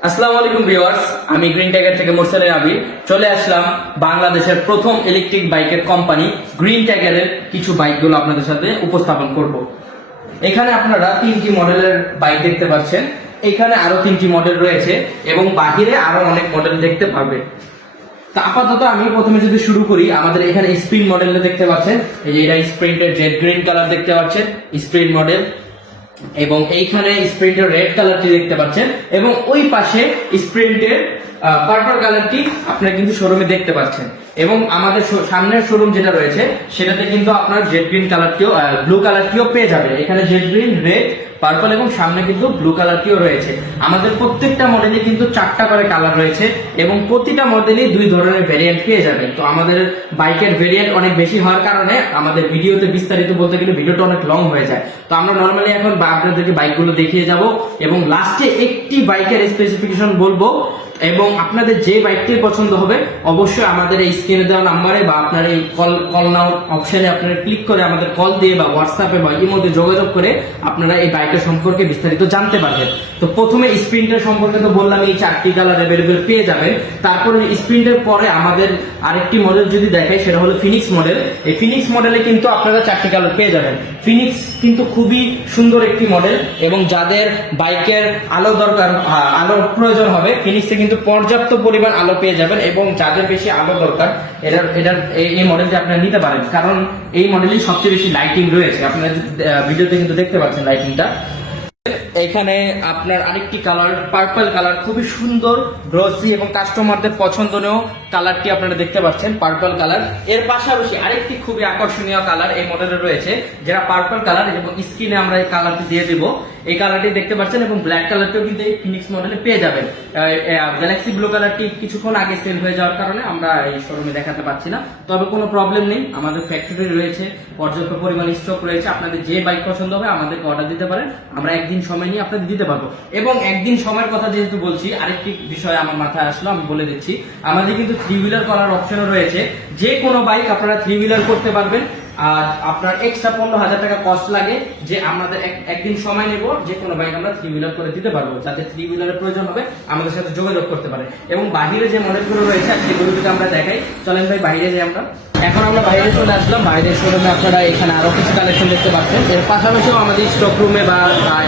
আসসালামু আলাইকুম ভিউয়ার্স, আমি গ্রিন ট্যাগার থেকে মোরসালের আবির। চলে আসলাম বাংলাদেশের প্রথম ইলেকট্রিক বাইকের কোম্পানি গ্রিন ট্যাগারের কিছু বাইকগুলো আপনাদের সাথে উপস্থাপন করব। এখানে আপনারা তিনটি মডেলের বাইক দেখতে পাচ্ছেন। এখানে আরও তিনটি মডেল রয়েছে এবং বাহিরে আরও অনেক মডেল দেখতে পারবেন তা আপাতত আমি প্রথমে যদি শুরু করি, আমাদের এখানে স্প্রিন মডেলটা দেখতে পাচ্ছেন। এই যে এটা স্প্রিন্টের জেড গ্রিন কালার দেখতে পাচ্ছেন। স্প্রিন মডেল এবং এইখানে স্প্রিন্টের রেড কালারটি দেখতে পাচ্ছেন এবং ওই পাশে স্প্রিন্টের পার্পল কালারটি আপনারা কিন্তু শোরুমে দেখতে পাচ্ছেন। এবং আমাদের সামনের শোরুম যেটা রয়েছে, সেটাতে কিন্তু আপনার জেড গ্রিন কালারটিও ব্লু কালারটিও পেয়ে যাবেন। এখানে জেড গ্রিন রেড পার্পল এবং সামনে কিন্তু ব্লু কালারটিও রয়েছে। আমাদের প্রত্যেকটা মডেলে কিন্তু চারটা করে কালার রয়েছে এবং প্রতিটা মডেলে দুই ধরনের ভেরিয়েন্ট পেয়ে যাবেন। তো আমাদের বাইকের ভেরিয়েন্ট অনেক বেশি হওয়ার কারণে আমাদের ভিডিওতে বিস্তারিত বলতে গেলে ভিডিওটা অনেক লং হয়ে যায়। তো আমরা নর্মালি এখন আপনাদেরকে বাইকগুলো দেখিয়ে যাব এবং লাস্টে একটি বাইকের স্পেসিফিকেশন বলব। এবং আপনাদের যে বাইকটি পছন্দ হবে, অবশ্যই আমাদের এই স্ক্রিনে দেওয়া নাম্বারে বা আপনার এই কল কল নাও অপশনে আপনারা ক্লিক করে আমাদের কল দিয়ে বা হোয়াটসঅ্যাপে বা ইমোতে যোগাযোগ করে আপনারা এই বাইকের সম্পর্কে বিস্তারিত জানতে পারবেন। তো প্রথমে স্প্রিন্টের সম্পর্কে তো বললাম এই চারটি কালার অ্যাভেলেবেল পেয়ে যাবেন। তারপরে স্প্রিন্টের পরে আমাদের আরেকটি মডেল যদি দেখাই, সেটা হলো ফিনিক্স মডেল এই ফিনিক্স মডেলে কিন্তু আপনারা চারটি কালার পেয়ে যাবেন। ফিনিক্স কিন্তু খুবই সুন্দর একটি মডেল এবং যাদের বাইকের আলো দরকার আ- আলোর প্রয়োজন হবে ফিনিক্সে কিন্তু পর্যাপ্ত পরিমাণ আলো পেয়ে যাবেন এবং যাদের বেশি আলো দরকার এটার এটার এই- মডেলটি আপনারা নিতে পারেন। কারণ এই মডেলই সবচেয়ে বেশি লাইটিং রয়েছে। আপনারা ভিডিওতে কিন্তু দেখতে পাচ্ছেন লাইটিংটা এখানে আপনার আরেকটি কালার পার্পল কালার, খুবই সুন্দর গ্রসি এবং কাস্টমারদের পছন্দনীয় কালারটি আপনারা দেখতে পাচ্ছেন পার্পল কালার। এর পাশাপাশি আরেকটি খুবই আকর্ষণীয় কালার এই মডেলে রয়েছে, যেটা পার্পল কালার এবং স্ক্রিনে আমরা এই কালারটি দিয়ে দিব। এই কালারটি দেখতে পাচ্ছেন এবং ব্ল্যাক কালারটিও কিন্তু এই ফিনিক্স মডেলে পেয়ে যাবেন। গ্যালাক্সি ব্লু কালারটি কিছুক্ষণ আগে সেল হয়ে যাওয়ার কারণে আমরা এই শোরুমে দেখাতে পাচ্ছি না। তবে কোনো প্রবলেম নেই, আমাদের ফ্যাক্টরি রয়েছে, পর্যাপ্ত পরিমাণ স্টক রয়েছে, আপনাদের যে বাইক পছন্দ হবে আমাদেরকে অর্ডার দিতে পারেন। আমরা একদিন সময় নিয়ে আপনাদের দিতে পারব। এবং একদিন সময়ের কথা যেহেতু বলছি, আরেকটি বিষয় আমার মাথায় আসলো, আমি বলে দিচ্ছি। আমাদের কিন্তু থ্রি হুইলার করার অপশনও রয়েছে। যে কোনো বাইক আপনারা থ্রি হুইলার করতে পারবেন। আর আপনার এক্সট্রা পনেরো হাজার টাকা কস্ট লাগে যে আমাদের একদিন সময় নেব, যে কোনো বাইক আমরা থ্রি হুইলার করে দিতে পারব, যাতে থ্রি হুইলারের প্রয়োজন হবে, আমাদের সাথে যোগাযোগ করতে পারে। এবং বাহিরে যে মডেলগুলো রয়েছে সেগুলো যদি আমরা দেখাই, চলেন ভাই বাইরে যাই আমরা। এখন আমরা বাইরে চলে আসলাম, বাইরের শোরুমে আপনারা এখানে আরও কিছু কালেকশন দেখতে পাচ্ছেন। এর পাশাপাশিও আমাদের স্টক রুমে বা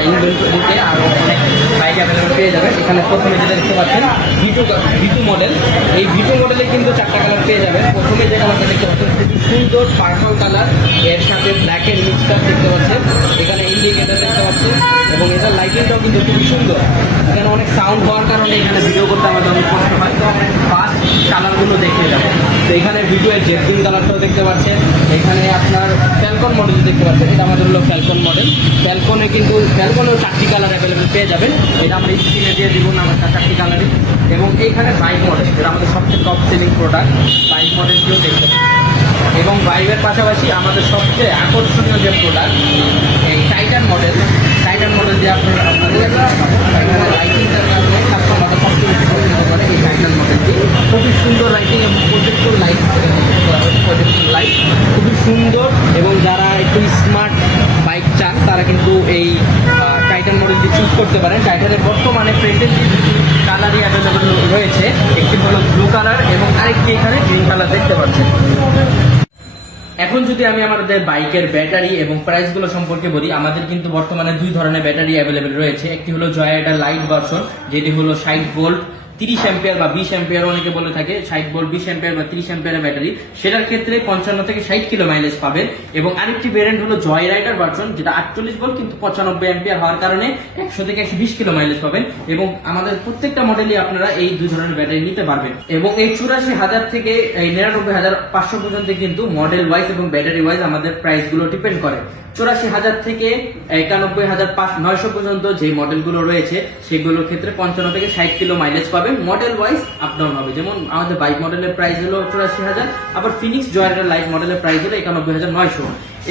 ইনভেন্টরিতে আরও অনেক বাইক অ্যাভেলেবল পেয়ে যাবেন। এখানে প্রথমে যেটা দেখতে পাচ্ছেন, V two V two model এই ভিটু মডেলে কিন্তু চারটা কালার পেয়ে যাবেন। প্রথমে যে কালারটা দেখতে পাচ্ছেন, খুব সুন্দর পার্পল কালারের সাথে ব্ল্যাক এর মিক্সচার দেখতে পাচ্ছেন। এখানে ইন্ডিকেটার দেখতে পাচ্ছেন। এবং এটার লাইটিংটাও কিন্তু খুবই সুন্দর। এখানে অনেক সাউন্ড হওয়ার কারণে এখানে ভিডিও করতে আমাদের অনেক কষ্ট হয়। তো ফার্স্ট কালারগুলো দেখিয়ে যাব। তো এখানে ভিডিও এর জেড গ্রিন কালারটাও দেখতে পাচ্ছেন। এখানে আপনার ফ্যালকন মডেল দেখতে পাচ্ছেন। এটা আমাদের হলো ফ্যালকন মডেল কিন্তু কোনো চারটি কালার অ্যাভেলেবেল পেয়ে যাবেন। এটা আমরা স্ক্রিনে দিয়ে দিব, না আমাদের চারটি কালারই এবং এইখানে বাইক মডেল এটা আমাদের সবচেয়ে টপ সেলিং প্রোডাক্ট বাইক মডেলটিও দেখতে এবং বাইকের পাশাপাশি আমাদের সবচেয়ে আকর্ষণীয় যে প্রোডাক্ট এই টাইটান মডেল টাইটান মডেল যে আপনারা আপনাদের এখানে লাইটিংটার কারণে কাস্টমাররা সবচেয়ে বেশি পছন্দ করে এই টাইটান মডেলটি খুবই সুন্দর লাইটিং এবং প্রজেক্টর লাইট প্রজেক্টর লাইট খুবই সুন্দর এবং যারা একটু স্মার্ট বাইক তারা কিন্তু এই টাইটান মডেলটি চুজ করতে পারেন। টাইটানের বর্তমানে প্রেজেন্টলি দুটি কালারই অ্যাভেলেবল রয়েছে, একটি হলো ব্লু কালার এবং আরেকটি এখানে গ্রিন কালার দেখতে পাচ্ছেন। এখন যদি আমি আমাদের বাইকের ব্যাটারি এবং প্রাইসগুলো সম্পর্কে বলি, আমাদের কিন্তু বর্তমানে দুই ধরনের ব্যাটারি অ্যাভেলেবেল রয়েছে। একটি হলো জয়াডা লাইট ভার্সন যেটি হলো ষাট ভোল্ট তিরিশ অ্যাম্পিয়ার বা বিশ অ্যাম্পিয়ার অনেকে বলে থাকে, ষাট ভোল্ট বিশ অ্যাম্পিয়ার বা তিরিশ অ্যাম্পিয়ারের ব্যাটারি। সেটার ক্ষেত্রে পঞ্চান্ন থেকে ষাট কিলো মাইলেজ পাবেন এবং আরেকটি ভেরিয়েন্ট হলো জয় রাইডার ভার্সন যেটা আটচল্লিশ ভোল্ট কিন্তু পঁচানব্বই অ্যাম্পিয়ার হওয়ার কারণে একশো থেকে একশো বিশ কিলো মাইলেজ পাবেন। এবং আমাদের প্রত্যেকটা মডেলই আপনারা এই দুই ধরনের ব্যাটারি নিতে পারবেন। এবং এই চুরাশি হাজার থেকে এই নিরানব্বই হাজার পাঁচশো পর্যন্ত কিন্তু মডেল ওয়াইজ এবং ব্যাটারি ওয়াইজ আমাদের প্রাইসগুলো ডিপেন্ড করে। চুরাশি হাজার থেকে একানব্বই হাজার পাঁচ নয়শো পর্যন্ত যে মডেলগুলো রয়েছে, সেগুলোর ক্ষেত্রে পঞ্চান্ন থেকে ষাট কিলো মাইলেজ পাবেন। মডেল ওয়াইজ আপ ডাউন হবে। যেমন আমাদের বাইক মডেলের প্রাইস হলো চুরাশি হাজার, আবার ফিনিক্স জয়ের লাইট মডেলের প্রাইস হলো একানব্বই হাজার নয়শো।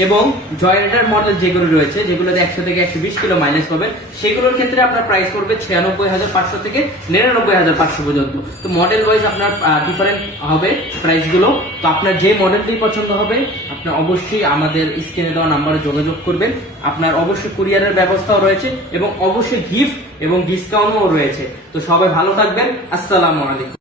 এবং জয়েন্টার মডেল যেগুলো রয়েছে, যেগুলোতে একশো থেকে একশো বিশ কিলো মাইলেজ পাবেন, সেগুলোর ক্ষেত্রে আপনার প্রাইস পড়বে ছিয়ানব্বই হাজার পাঁচশো থেকে নিরানব্বই হাজার পাঁচশো পর্যন্ত। তো মডেল ওয়াইজ আপনার ডিফারেন্ট হবে প্রাইসগুলো তো আপনার যে মডেলটি পছন্দ হবে আপনার অবশ্যই আমাদের স্ক্রিনে দেওয়া নাম্বারে যোগাযোগ করবেন। আপনার অবশ্যই কুরিয়ারের ব্যবস্থাও রয়েছে এবং অবশ্যই গিফট এবং ডিসকাউন্টও রয়েছে। তো সবাই ভালো থাকবেন। আসসালামু আলাইকুম।